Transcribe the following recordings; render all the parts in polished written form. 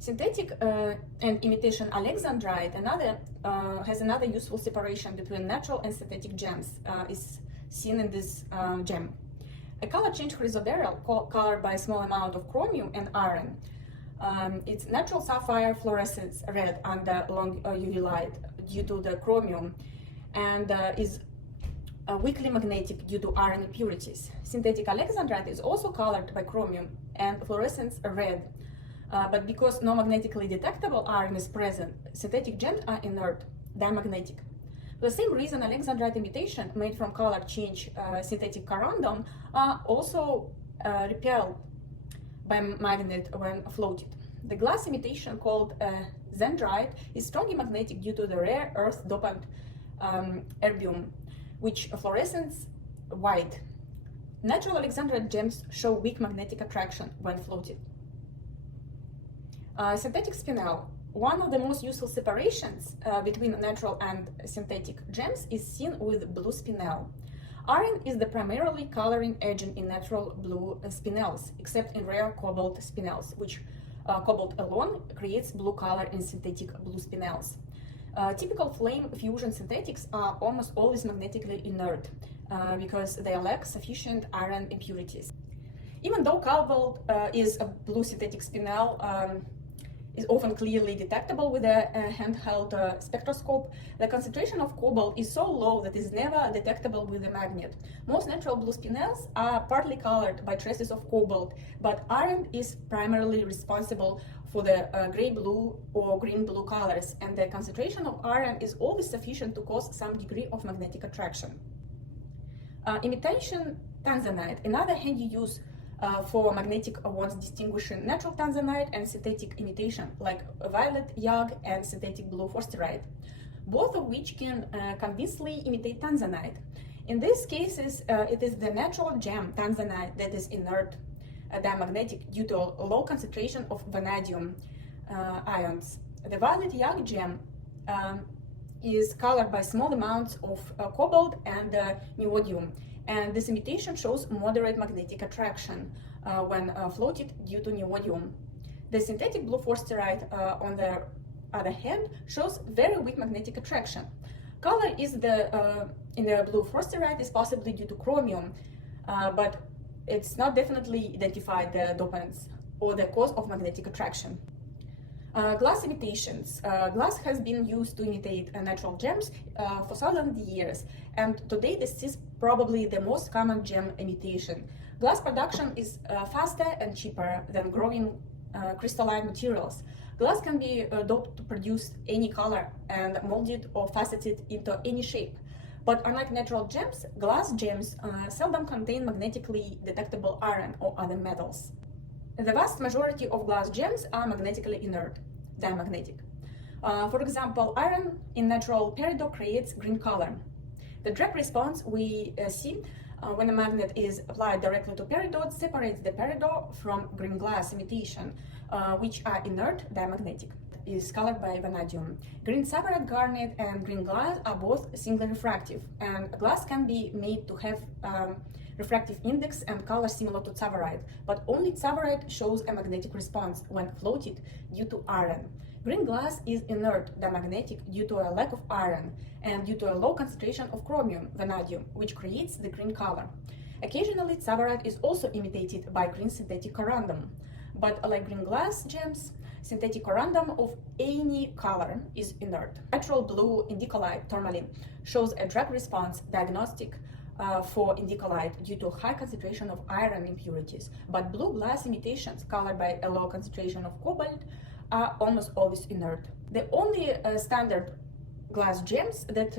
Synthetic and imitation Alexandrite has another useful separation between natural and synthetic gems is seen in this gem. A color change Chrysoberyl, colored by a small amount of chromium and iron. Its natural sapphire fluoresces red under long UV light due to the chromium and is weakly magnetic due to iron impurities. Synthetic Alexandrite is also colored by chromium and fluorescence red, but because no magnetically detectable iron is present, synthetic gems are inert, diamagnetic. For the same reason, Alexandrite imitation made from color change synthetic corundum are also repelled by magnet when floated. The glass imitation called Zandrite is strongly magnetic due to the rare earth dopant erbium, which fluoresces white. Natural Alexandrite gems show weak magnetic attraction when floated. Synthetic spinel. One of the most useful separations between natural and synthetic gems is seen with blue spinel. Iron is the primarily coloring agent in natural blue spinels, except in rare cobalt spinels, which cobalt alone creates blue color in synthetic blue spinels. Typical flame fusion synthetics are almost always magnetically inert because they lack sufficient iron impurities. Even though cobalt is a blue synthetic spinel, is often clearly detectable with a handheld spectroscope, the concentration of cobalt is so low that it is never detectable with a magnet. Most natural blue spinels are partly colored by traces of cobalt, but iron is primarily responsible for the gray-blue or green-blue colors, and the concentration of iron is always sufficient to cause some degree of magnetic attraction. Imitation tanzanite, another handy use for magnetic ones distinguishing natural tanzanite and synthetic imitation, like violet YUG and synthetic blue forsterite, both of which can convincingly imitate tanzanite. In these cases, it is the natural gem tanzanite that is inert, diamagnetic due to a low concentration of vanadium ions. The violet YUG gem is colored by small amounts of cobalt and neodymium, and this imitation shows moderate magnetic attraction when floated due to neodymium. The synthetic blue forsterite, on the other hand, shows very weak magnetic attraction. Color is in the blue forsterite is possibly due to chromium, but it's not definitely identified the dopants or the cause of magnetic attraction. Glass imitations. Glass has been used to imitate natural gems for thousands of years, and today this is probably the most common gem imitation. Glass production is faster and cheaper than growing crystalline materials. Glass can be doped to produce any color and molded or faceted into any shape. But unlike natural gems, glass gems seldom contain magnetically detectable iron or other metals. The vast majority of glass gems are magnetically inert, diamagnetic. For example, iron in natural peridot creates green color. The drag response we see when a magnet is applied directly to peridot separates the peridot from green glass imitation, which are inert, diamagnetic. Is colored by vanadium. Green tsavorite garnet and green glass are both singly refractive, and glass can be made to have refractive index and color similar to tsavorite, but only tsavorite shows a magnetic response when floated due to iron. Green glass is inert, diamagnetic due to a lack of iron and due to a low concentration of chromium, vanadium, which creates the green color. Occasionally, tsavorite is also imitated by green synthetic corundum, but like green glass gems, synthetic corundum of any color is inert. Natural blue indicolite tourmaline shows a drag response diagnostic for indicolite due to high concentration of iron impurities, but blue glass imitations colored by a low concentration of cobalt are almost always inert. The only standard glass gems that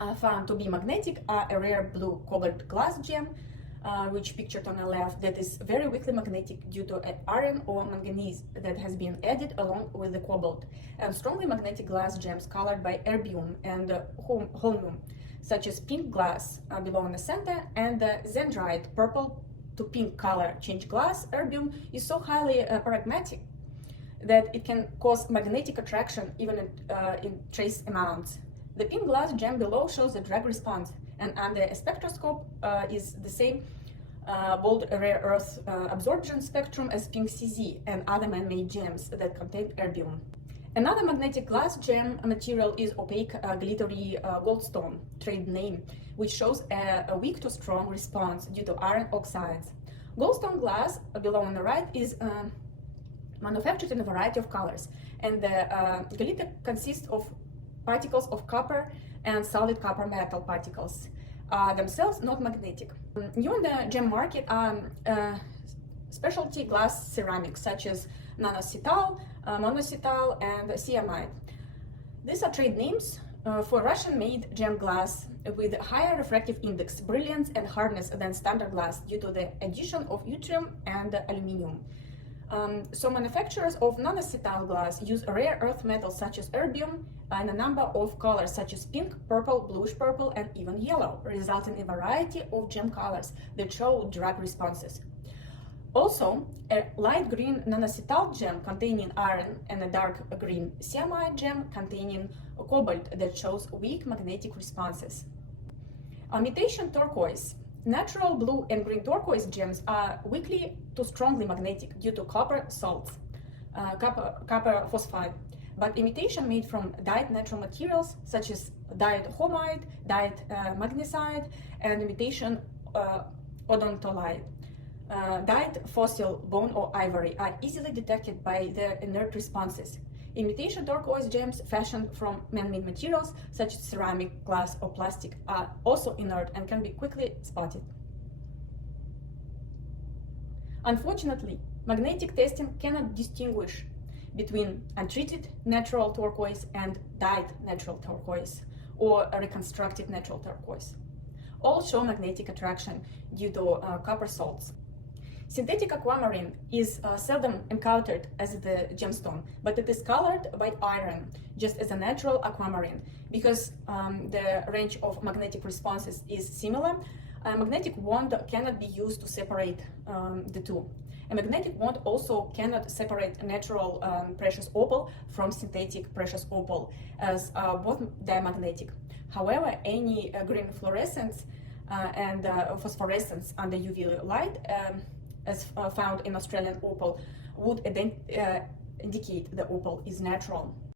are found to be magnetic are a rare blue cobalt glass gem, which pictured on the left, that is very weakly magnetic due to iron or manganese that has been added along with the cobalt, and strongly magnetic glass gems colored by erbium and chromium, such as pink glass below in the center, and the Zandrite purple to pink color change glass erbium is so highly pragmatic that it can cause magnetic attraction even in trace amounts. The pink glass gem below shows the drag response, and under a spectroscope is the same bold rare earth absorption spectrum as pink CZ and other man-made gems that contain erbium. Another magnetic glass gem material is opaque glittery goldstone, trade name, which shows a weak to strong response due to iron oxides. Goldstone glass, below on the right, is manufactured in a variety of colors, and the glitter consists of particles of copper and solid copper metal particles, themselves not magnetic. New in the gem market are specialty glass ceramics such as nanocetal, monocetal, and ceramide. These are trade names for Russian-made gem glass with higher refractive index, brilliance, and hardness than standard glass due to the addition of yttrium and aluminium. So manufacturers of nanocetal glass use rare earth metals such as erbium and a number of colors such as pink, purple, bluish purple, and even yellow, resulting in a variety of gem colors that show drug responses. Also, a light green nanocetal gem containing iron and a dark green ceramide gem containing cobalt that shows weak magnetic responses. Imitation turquoise. Natural blue and green turquoise gems are weakly to strongly magnetic due to copper salts, copper phosphide, but imitation made from dyed natural materials such as dyed homide, dyed magnesite, and imitation odontolite. Dyed fossil bone or ivory are easily detected by their inert responses. Imitation turquoise gems fashioned from man-made materials such as ceramic, glass, or plastic are also inert and can be quickly spotted. Unfortunately, magnetic testing cannot distinguish between untreated natural turquoise and dyed natural turquoise or a reconstructed natural turquoise. All show magnetic attraction due to copper salts. Synthetic aquamarine is seldom encountered as the gemstone, but it is colored by iron, just as a natural aquamarine. Because the range of magnetic responses is similar, a magnetic wand cannot be used to separate the two. A magnetic wand also cannot separate natural precious opal from synthetic precious opal, as both diamagnetic. However, any green fluorescence and phosphorescence under UV light, as found in Australian opal, would indicate the opal is natural.